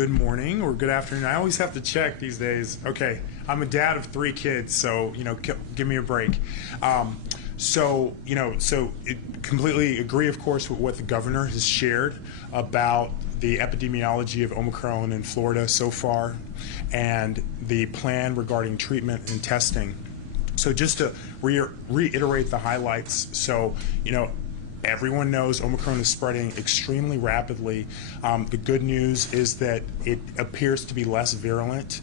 good morning or good afternoon. I always have to check these days. Okay, I'm a dad of 3 kids, so give me a break. Completely agree, of course, with what the governor has shared about the epidemiology of Omicron in Florida so far, and the plan regarding treatment and testing. So just to reiterate the highlights. So everyone knows Omicron is spreading extremely rapidly. The good news is that it appears to be less virulent,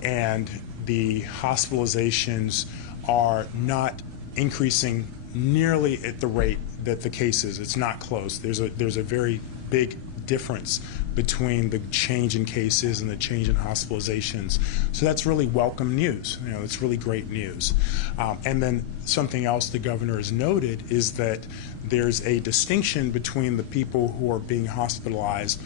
and the hospitalizations are not increasing nearly at the rate that the cases. It's not close. There's a very big difference between the change in cases and the change in hospitalizations. So that's really welcome news. It's really great news. And then something else the governor has noted is that there's a distinction between the people who are being hospitalized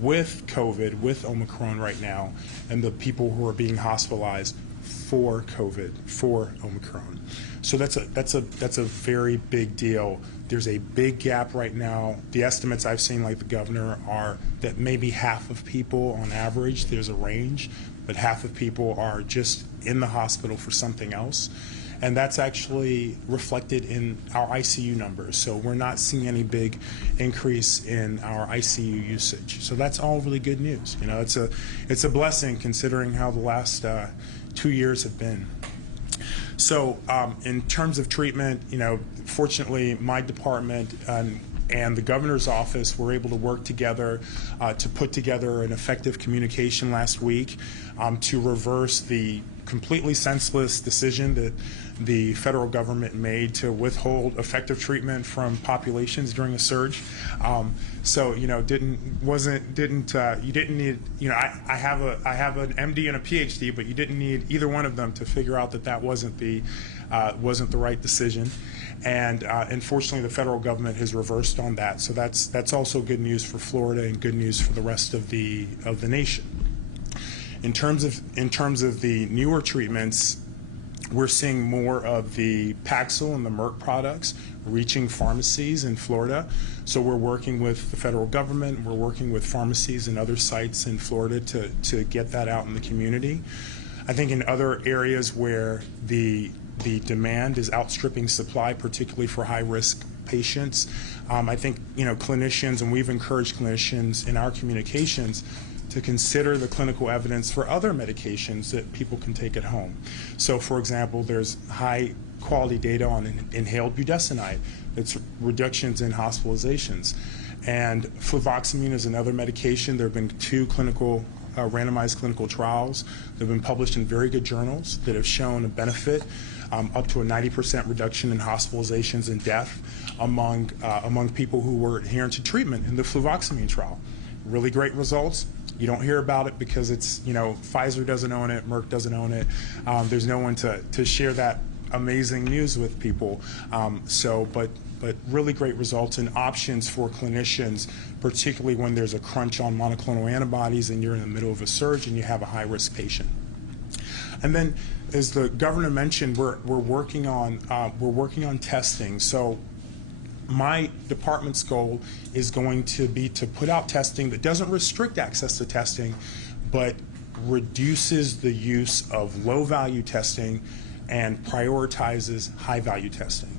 with COVID, with Omicron right now, and the people who are being hospitalized for COVID, for Omicron. So that's a very big deal. There's a big gap right now. The estimates I've seen, like the governor, are that maybe half of people on average, there's a range, but half of people are just in the hospital for something else. And that's actually reflected in our ICU numbers. So we're not seeing any big increase in our ICU usage. So that's all really good news. It's a blessing considering how the last 2 years have been. So in terms of treatment, fortunately, my department and the governor's office were able to work together to put together an effective communication last week to reverse the completely senseless decision that the federal government made to withhold effective treatment from populations during a surge. You didn't need, I have an MD and a PhD, but you didn't need either one of them to figure out that wasn't the right decision. And unfortunately, the federal government has reversed on that. So that's also good news for Florida and good news for the rest of the nation. In terms of the newer treatments, we're seeing more of the Paxil and the Merck products reaching pharmacies in Florida. So we're working with the federal government, we're working with pharmacies and other sites in Florida to get that out in the community. I think in other areas where the demand is outstripping supply, particularly for high-risk patients, I think clinicians, and we've encouraged clinicians in our communications to consider the clinical evidence for other medications that people can take at home. So, for example, there's high quality data on inhaled budesonide that's reductions in hospitalizations. And fluvoxamine is another medication. There have been 2 randomized clinical trials that have been published in very good journals that have shown a benefit up to a 90% reduction in hospitalizations and death among people who were adherent to treatment in the fluvoxamine trial. Really great results. You don't hear about it because it's, Pfizer doesn't own it, Merck doesn't own it. There's no one to share that amazing news with people. But really great results and options for clinicians, particularly when there's a crunch on monoclonal antibodies and you're in the middle of a surge and you have a high-risk patient. And then, as the governor mentioned, we're working on testing. So my department's goal is going to be to put out testing that doesn't restrict access to testing, but reduces the use of low-value testing and prioritizes high-value testing.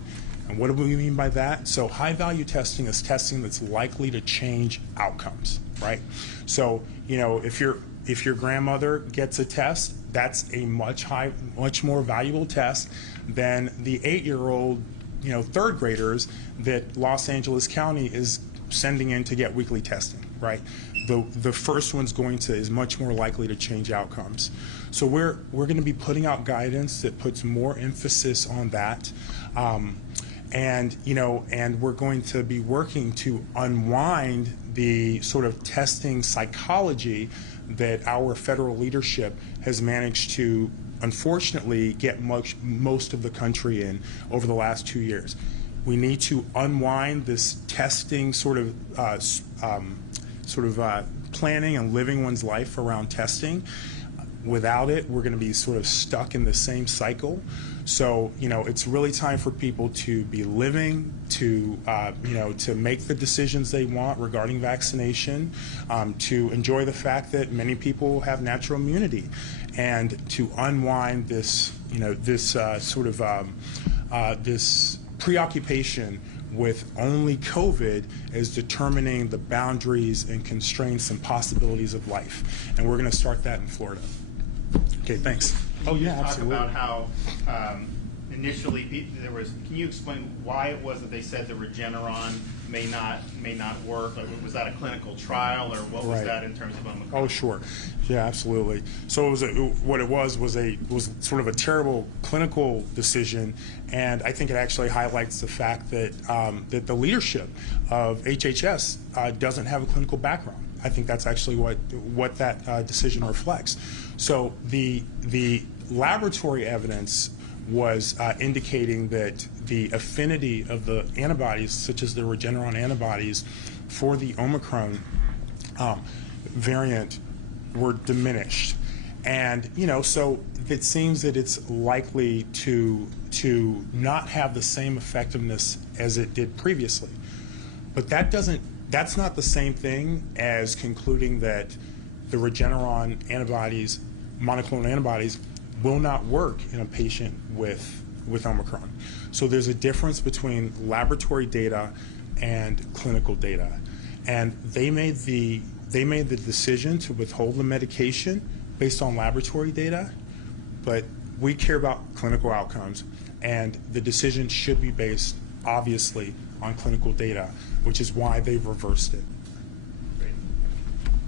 And what do we mean by that? So high-value testing is testing that's likely to change outcomes, right? So, if your grandmother gets a test, that's a much more valuable test than the 8-year-old third graders that Los Angeles County is sending in to get weekly testing, right? The first one's is much more likely to change outcomes. So we're going to be putting out guidance that puts more emphasis on that. And we're going to be working to unwind the sort of testing psychology that our federal leadership has managed to, unfortunately, get most of the country in over the last 2 years. We need to unwind this testing sort of planning and living one's life around testing. Without it, we're going to be sort of stuck in the same cycle. So, it's really time for people to be living, to, to make the decisions they want regarding vaccination, to enjoy the fact that many people have natural immunity, and to unwind this, this preoccupation with only COVID as determining the boundaries and constraints and possibilities of life. And we're going to start that in Florida. Okay, thanks. Can you talk about how initially there was? Can you explain why it was that they said the Regeneron may not work? Like, was that a clinical trial, or what was that in terms of Omicron? Oh, sure, yeah, absolutely. So what it was sort of a terrible clinical decision, and I think it actually highlights the fact that that the leadership of HHS doesn't have a clinical background. I think that's actually what that decision reflects. So the laboratory evidence was indicating that the affinity of the antibodies, such as the Regeneron antibodies, for the Omicron variant were diminished. And, so it seems that it's likely to not have the same effectiveness as it did previously. But that's not the same thing as concluding that the Regeneron antibodies, monoclonal antibodies, will not work in a patient with Omicron. So there's a difference between laboratory data and clinical data. And they made the decision to withhold the medication based on laboratory data, but we care about clinical outcomes, and the decision should be based, obviously, on clinical data, which is why they've reversed it.